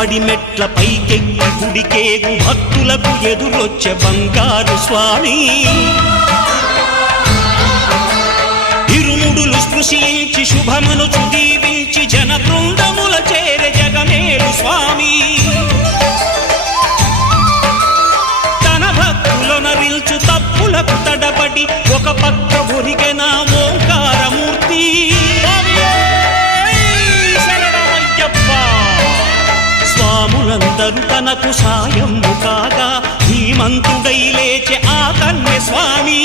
పడిమెట్ల పైకెక్కి గుడికేగు భక్తులకు ఎదురొచ్చే బంగారు స్వామి ఇరుముడులు స్పృశించి శుభమును దీవించి జన బృందముల చేరే జగమేలు స్వామి తన భక్తులనరిల్చు తప్పులకు తడబడి ఒక పక్క ఒరిగెన ఓంకారమూర్తి స్వాములందరూ తనకు సాయము కాగా ధీమంతుడై లేచే ఆ కన్య స్వామి